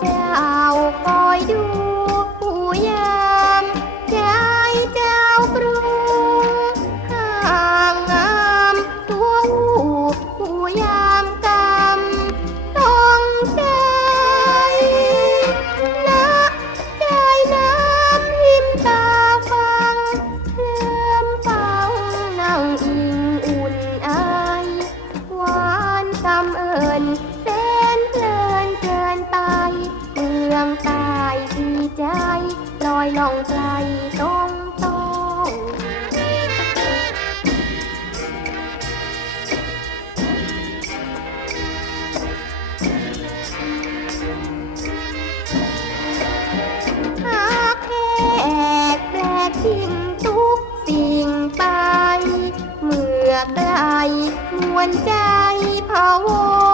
เจ้าคอยดูผู้ยามใจเจ้ากรุงห่างงามตัวผู้ผู้ยามกำต้องใจละใจน้ำหิมตาฟังเคลื่อมฟังนั่งอิงอุ่นไอหวานกำเอิญ ลอยล่องไกลต้องต้องหากแขกแปลกทิ้งทุกสิ่งไป เมื่อไกลมวนใจพะวง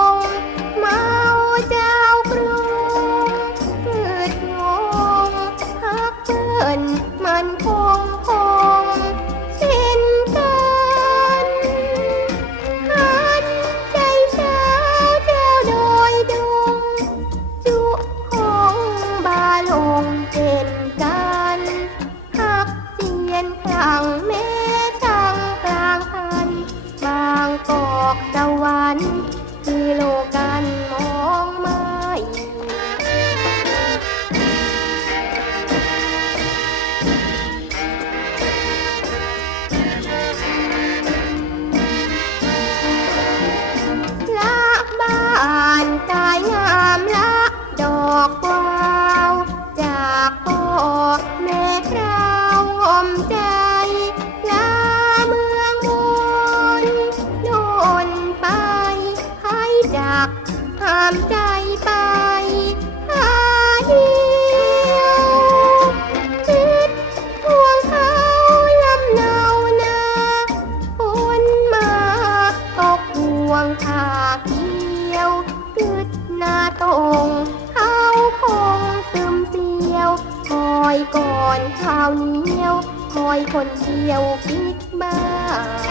ามใจไปหาเดียวคิดห่วงเขาลำเนานาฝนมาตกห่วงขาเกี่ยวกึดหน้าตรงเขาคงซึมเสียวคอยก่อนข้าวเหนียวคอยคนเดียวคิดบ้าง